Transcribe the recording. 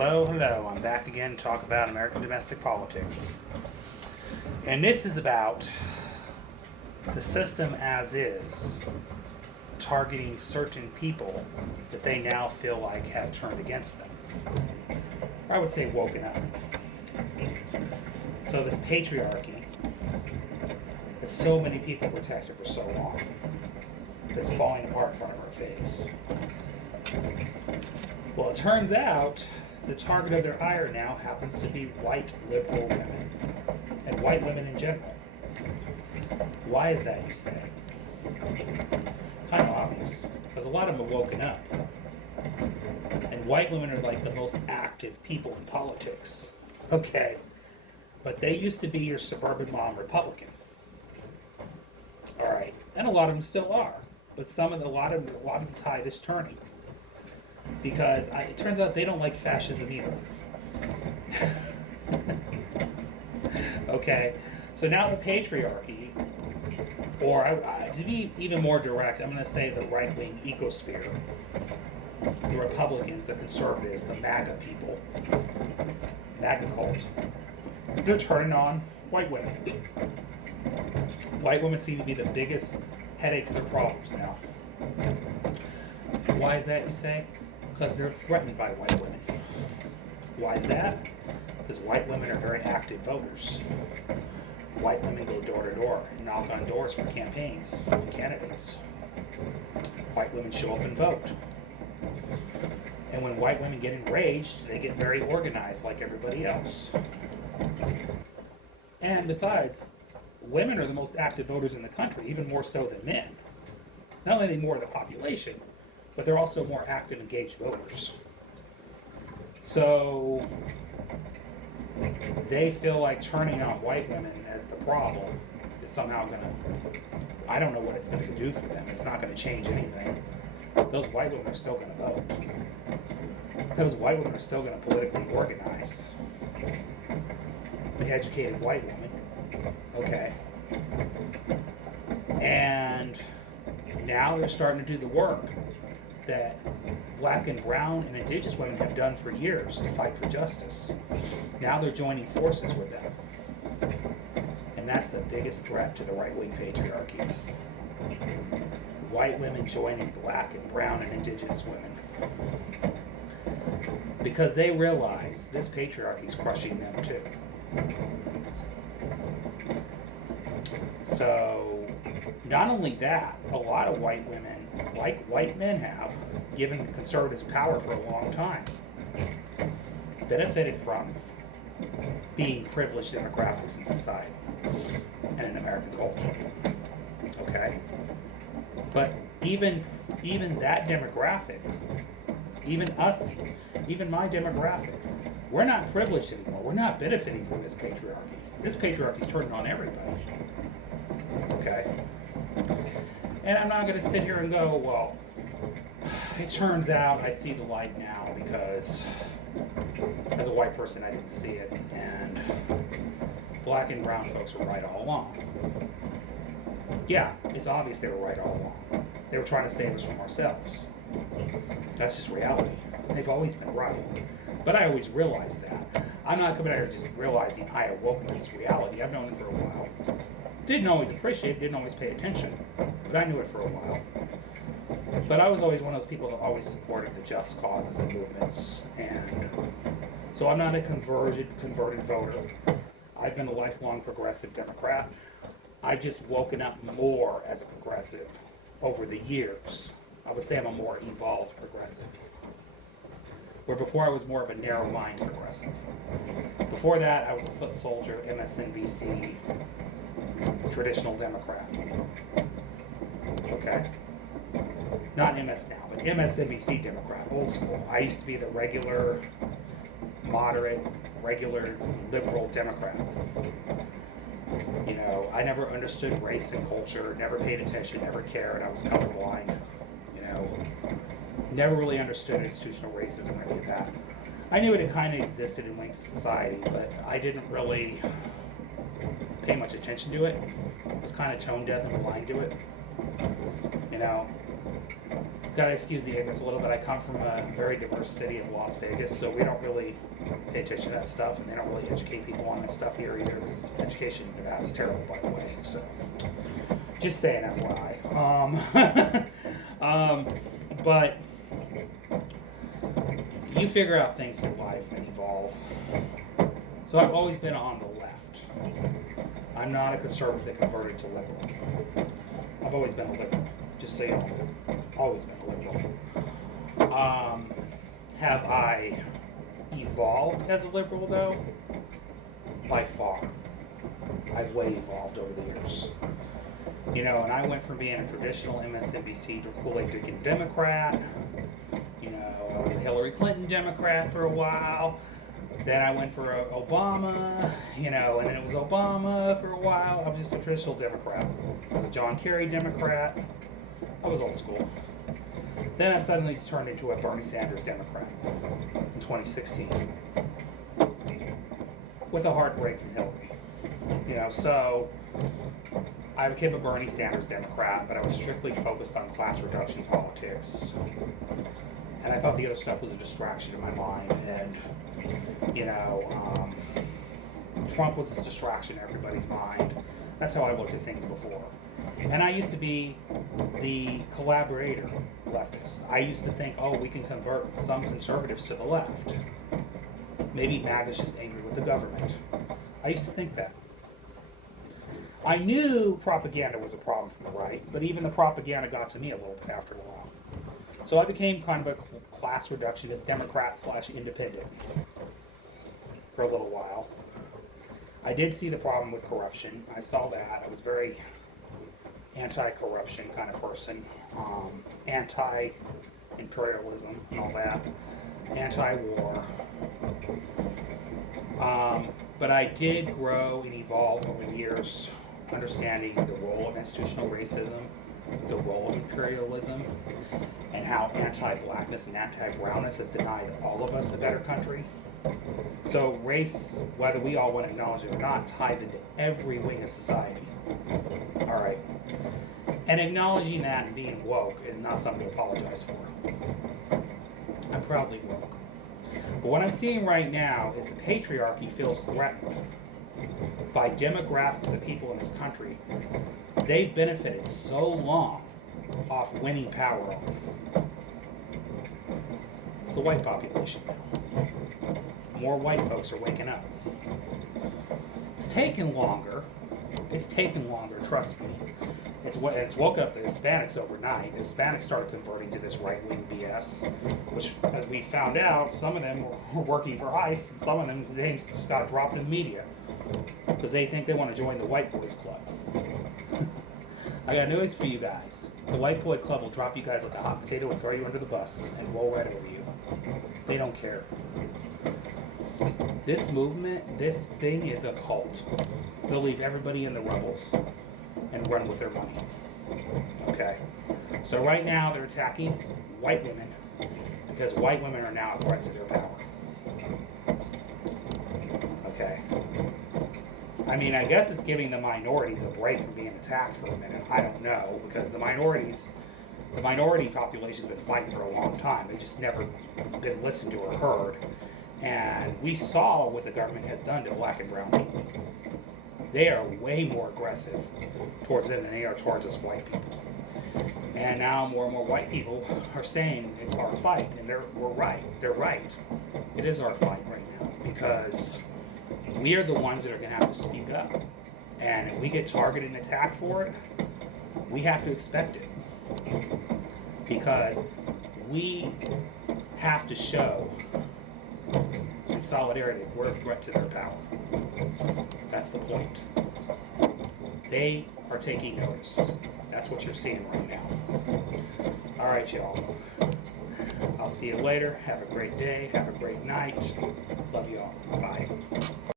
Hello, hello. I'm back again to talk about American domestic politics. And this is about the system as is, targeting certain people that they now feel like have turned against them. Or I would say woken up. So this patriarchy that so many people protected for so long, that's falling apart in front of our face. Well, it turns out the target of their ire now happens to be white liberal women, and white women in general. Why is that, you say? Kind of obvious, because a lot of them are woken up. And white women are like the most active people in politics. Okay, but they used to be your suburban mom Republican. All right, and a lot of them still are, but a lot of the tide is turning. Because it turns out they don't like fascism either. Okay, so now the patriarchy, or to be even more direct, I'm going to say the right-wing ecosphere, the Republicans, the conservatives, the MAGA people, MAGA cult, they're turning on white women. White women seem to be the biggest headache to their problems now. Why is that, you say? Because they're threatened by white women. Why is that? Because white women are very active voters. White women go door to door and knock on doors for campaigns and candidates. White women show up and vote. And when white women get enraged, they get very organized like everybody else. And besides, women are the most active voters in the country, even more so than men. Not only are they more of the population, but they're also more active, engaged voters. So they feel like turning on white women as the problem is somehow going to, I don't know what it's going to do for them. It's not going to change anything. Those white women are still going to vote. Those white women are still going to politically organize. The educated white woman. Okay. And now they're starting to do the work that black and brown and indigenous women have done for years to fight for justice. Now they're joining forces with them. And that's the biggest threat to the right-wing patriarchy. White women joining black and brown and indigenous women. Because they realize this patriarchy is crushing them too. So, not only that, a lot of white women, like white men have, given conservatives power for a long time, benefited from being privileged demographics in society and in American culture. Okay? But even that demographic, even us, even my demographic, we're not privileged anymore. We're not benefiting from this patriarchy. This patriarchy is turning on everybody. Okay? And I'm not going to sit here and go, well, it turns out I see the light now because as a white person I didn't see it, and black and brown folks were right all along. Yeah, it's obvious they were right all along. They were trying to save us from ourselves. That's just reality. They've always been right. But I always realized that. I'm not coming out here just realizing I awoke to this reality. I've known it for a while. Didn't always appreciate it, didn't always pay attention, but I knew it for a while. But I was always one of those people that always supported the just causes and movements, and so I'm not a converted voter. I've been a lifelong progressive Democrat. I've just woken up more as a progressive over the years. I would say I'm a more evolved progressive. Where before I was more of a narrow-minded progressive. Before that, I was a foot soldier, MSNBC, traditional Democrat. Okay? Not MS now, but MSNBC Democrat, old school. I used to be the regular, moderate, regular, liberal Democrat. You know, I never understood race and culture, never paid attention, never cared. I was colorblind. You know, never really understood institutional racism or any of that. I knew it kind of existed in ways of society, but I didn't really pay much attention to it. I was kind of tone deaf and blind to it. You know, Gotta excuse the ignorance a little bit. I come from a very diverse city of Las Vegas, so we don't really pay attention to that stuff, and they don't really educate people on that stuff here either, because education in Nevada is terrible, by the way. So, just saying, FYI. But you figure out things through life and evolve. So I've always been on the left. I'm not a conservative that converted to liberal. I've always been a liberal, just so you know. Always been a liberal. Have I evolved as a liberal, though? By far. I've way evolved over the years. You know, and I went from being a traditional MSNBC to Kool-Aid drinking Democrat. You know, I was a Hillary Clinton Democrat for a while. Then I went for Obama, you know, and then it was Obama for a while. I was just a traditional Democrat. I was a John Kerry Democrat. I was old school. Then I suddenly turned into a Bernie Sanders Democrat in 2016 with a heartbreak from Hillary. You know, so I became a Bernie Sanders Democrat, but I was strictly focused on class reduction politics. And I thought the other stuff was a distraction in my mind. And, you know, Trump was a distraction in everybody's mind. That's how I looked at things before. And I used to be the collaborator leftist. I used to think, oh, we can convert some conservatives to the left. Maybe MAGA's just angry with the government. I used to think that. I knew propaganda was a problem from the right, but even the propaganda got to me a little bit after a while. So I became kind of a class reductionist Democrat / independent for a little while. I did see the problem with corruption. I saw that. I was very anti-corruption kind of person, anti-imperialism and all that, anti-war. But I did grow and evolve over the years, understanding the role of institutional racism, the role of imperialism, and how anti-blackness and anti-brownness has denied all of us a better country. So race, whether we all want to acknowledge it or not, ties into every wing of society. All right. And acknowledging that and being woke is not something to apologize for. I'm proudly woke. But what I'm seeing right now is the patriarchy feels threatened by demographics of people in this country. They've benefited so long off winning power on. It's the white population now. More white folks are waking up. It's taken longer. It's taken longer, trust me. It's woken up the Hispanics overnight. The Hispanics started converting to this right-wing BS, which, as we found out, some of them were working for ICE, and some of them names just got dropped in the media because they think they want to join the white boys club. I got news for you guys. The white boy club will drop you guys like a hot potato and throw you under the bus and roll right over you. They don't care. This movement, this thing is a cult. They'll leave everybody in the rubbles and run with their money. Okay? So right now they're attacking white women because white women are now a threat to their power. Okay? I mean, I guess it's giving the minorities a break from being attacked for a minute. I don't know, because the minority population's been fighting for a long time. They've just never been listened to or heard. And we saw what the government has done to black and brown people. They are way more aggressive towards them than they are towards us white people. And now more and more white people are saying it's our fight, and we're right. They're right. It is our fight right now, because we are the ones that are going to have to speak up. And if we get targeted and attacked for it, we have to expect it. Because we have to show in solidarity we're a threat to their power. That's the point. They are taking notice. That's what you're seeing right now. All right, y'all. I'll see you later. Have a great day. Have a great night. Love you all. Bye.